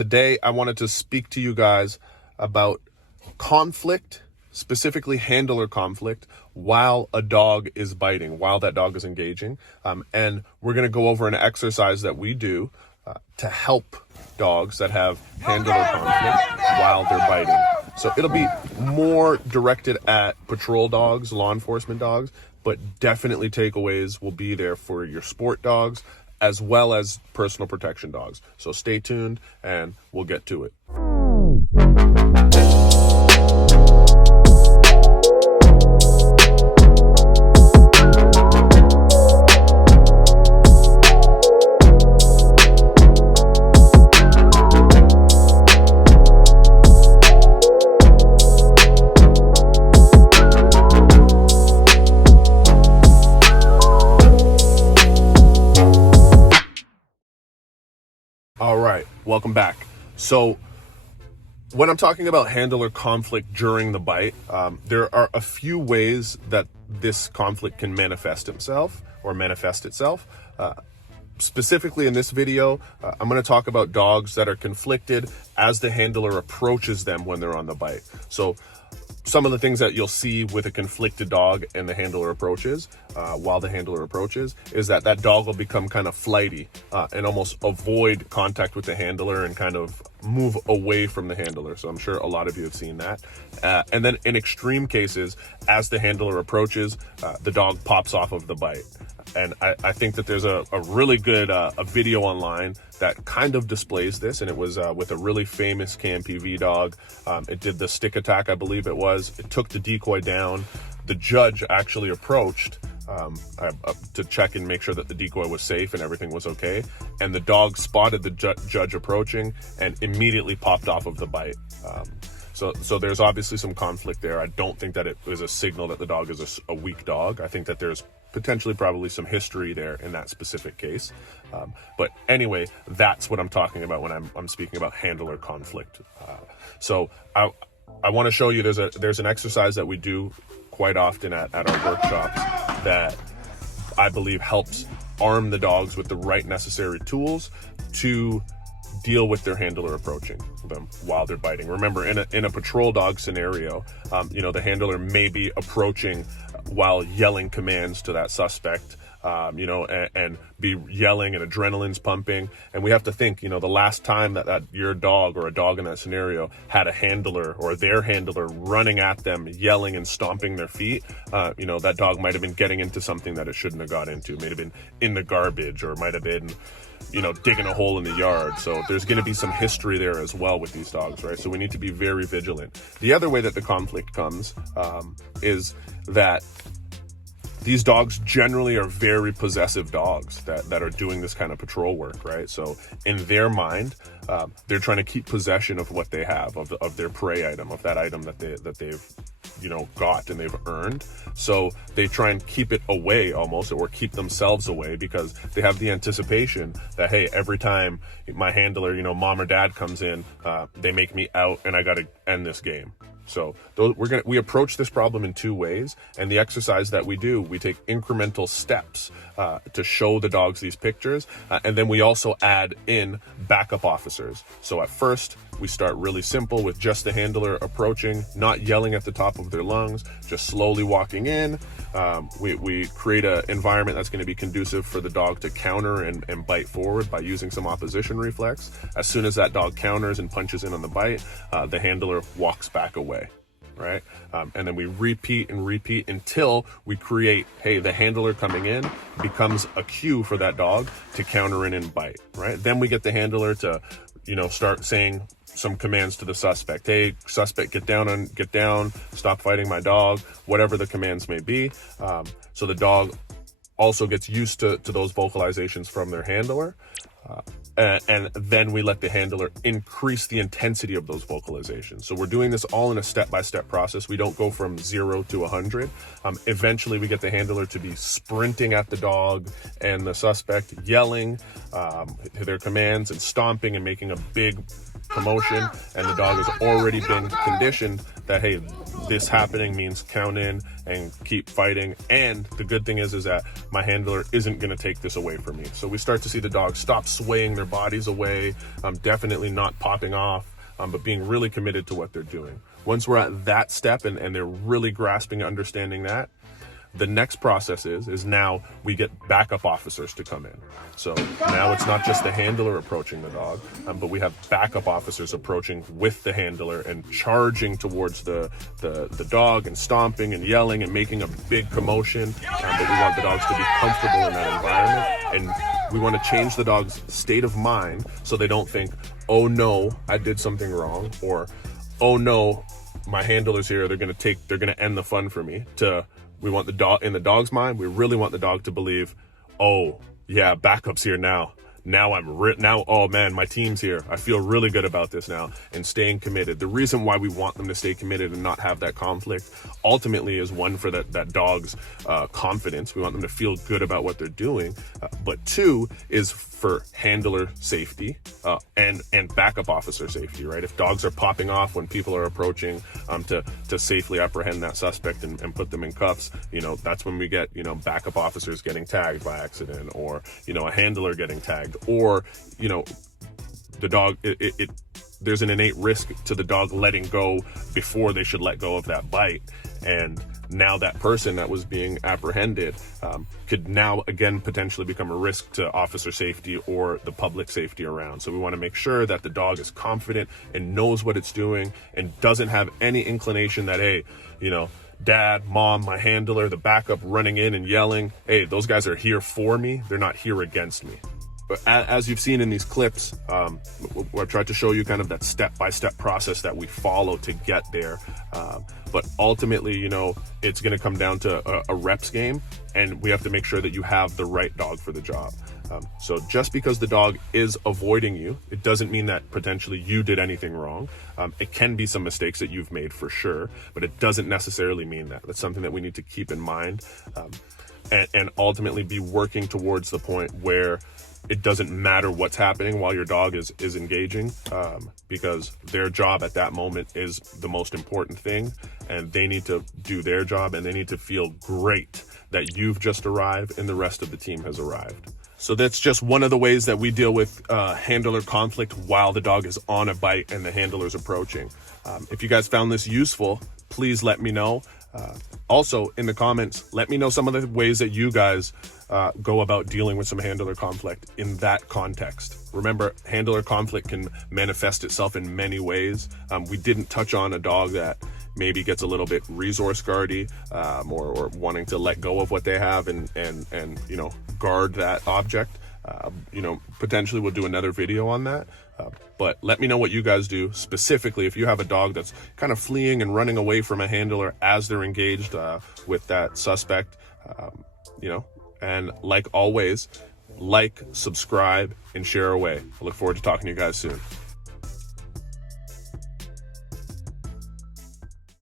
Today, I wanted to speak to you guys about conflict, specifically handler conflict, while a dog is biting, while that dog is engaging. And we're going to go over an exercise that we do to help dogs that have handler conflict while they're biting. So it'll be more directed at patrol dogs, law enforcement dogs, but definitely takeaways will be there for your sport dogs as well as personal protection dogs. So stay tuned and we'll get to it. All right, welcome back. So when I'm talking about handler conflict during the bite, there are a few ways that this conflict can manifest itself. Specifically in this video, I'm going to talk about dogs that are conflicted as the handler approaches them when they're on the bite. So some of the things that you'll see with a conflicted dog and the handler approaches, while the handler approaches, is that dog will become kind of flighty and almost avoid contact with the handler and kind of move away from the handler. So I'm sure a lot of you have seen that. And then in extreme cases, as the handler approaches, the dog pops off of the bite. And I think that there's a really good a video online that kind of displays this, and it was with a really famous KMPV dog. It did the stick attack, I believe it was. It took the decoy down. The judge actually approached to check and make sure that the decoy was safe and everything was okay. And the dog spotted the judge approaching and immediately popped off of the bite. So there's obviously some conflict there. I don't think that it was a signal that the dog is a weak dog. I think that there's potentially probably some history there in that specific case. But anyway, that's what I'm talking about when I'm speaking about handler conflict. So I want to show you there's an exercise that we do quite often at our workshops that I believe helps arm the dogs with the right necessary tools to deal with their handler approaching them while they're biting. Remember, in a patrol dog scenario, the handler may be approaching while yelling commands to that suspect, and be yelling and adrenaline's pumping. And we have to think, the last time that your dog or a dog in that scenario had a handler or their handler running at them, yelling and stomping their feet, that dog might have been getting into something that it shouldn't have got into. It might have been in the garbage or might have been digging a hole in the yard. So there's going to be some history there as well with these dogs, right? So we need to be very vigilant. The other way that the conflict comes is that these dogs generally are very possessive dogs that are doing this kind of patrol work, right? So in their mind, they're trying to keep possession of what they have, of their prey item, of that item that they've got and they've earned. So they try and keep it away almost, or keep themselves away, because they have the anticipation that, hey, every time my handler, mom or dad comes in, they make me out and I got to end this game. So we approach this problem in two ways, and the exercise that we do, we take incremental steps to show the dogs these pictures, and then we also add in backup officers. So at first, we start really simple with just the handler approaching, not yelling at the top of their lungs, just slowly walking in. We create an environment that's going to be conducive for the dog to counter and bite forward by using some opposition reflex. As soon as that dog counters and punches in on the bite, the handler walks back away. Right? And then we repeat until we create, hey, the handler coming in becomes a cue for that dog to counter in and bite, right? Then we get the handler to, start saying some commands to the suspect. Hey, suspect, get down, stop fighting my dog, whatever the commands may be. So the dog also gets used to those vocalizations from their handler. And then we let the handler increase the intensity of those vocalizations. So we're doing this all in a step-by-step process. We don't go from 0 to 100. Eventually, we get the handler to be sprinting at the dog and the suspect, yelling their commands and stomping and making a big commotion. And the dog has already been conditioned that, hey, this happening means count in and keep fighting. And the good thing is that my handler isn't going to take this away from me. So we start to see the dog stop swaying their bodies away, definitely not popping off, but being really committed to what they're doing. Once we're at that step and they're really grasping and understanding that, the next process is now we get backup officers to come in. So now it's not just the handler approaching the dog, but we have backup officers approaching with the handler and charging towards the dog and stomping and yelling and making a big commotion. But we want the dogs to be comfortable in that environment, and we want to change the dog's state of mind so they don't think, oh no, I did something wrong, or oh no, my handler's here, they're going to end the fun for me. We want the dog, in the dog's mind, we really want the dog to believe, oh yeah, backup's here now. Now oh man, my team's here. I feel really good about this now, and staying committed. The reason why we want them to stay committed and not have that conflict ultimately is, one, for that dog's confidence. We want them to feel good about what they're doing. But two is for handler safety and backup officer safety, right? If dogs are popping off when people are approaching to safely apprehend that suspect and put them in cuffs, that's when we get, backup officers getting tagged by accident, or, a handler getting tagged, or, the dog, there's an innate risk to the dog letting go before they should let go of that bite. And now that person that was being apprehended could now again potentially become a risk to officer safety or the public safety around. So we want to make sure that the dog is confident and knows what it's doing and doesn't have any inclination that, hey, dad, mom, my handler, the backup running in and yelling, hey, those guys are here for me. They're not here against me. But as you've seen in these clips, I tried to show you kind of that step-by-step process that we follow to get there. But ultimately, it's going to come down to a reps game, and we have to make sure that you have the right dog for the job. So just because the dog is avoiding you, it doesn't mean that potentially you did anything wrong. It can be some mistakes that you've made for sure, but it doesn't necessarily mean that. That's something that we need to keep in mind, and ultimately be working towards the point where it doesn't matter what's happening while your dog is engaging, because their job at that moment is the most important thing, and they need to do their job, and they need to feel great that you've just arrived and the rest of the team has arrived. So that's just one of the ways that we deal with handler conflict while the dog is on a bite and the handler's approaching. If you guys found this useful, please let me know. Also, in the comments, let me know some of the ways that you guys go about dealing with some handler conflict in that context. Remember, handler conflict can manifest itself in many ways. We didn't touch on a dog that maybe gets a little bit resource guardy, or wanting to let go of what they have and guard that object. Potentially we'll do another video on that. But let me know what you guys do specifically if you have a dog that's kind of fleeing and running away from a handler as they're engaged with that suspect. And like always, like, subscribe, and share away. I look forward to talking to you guys soon.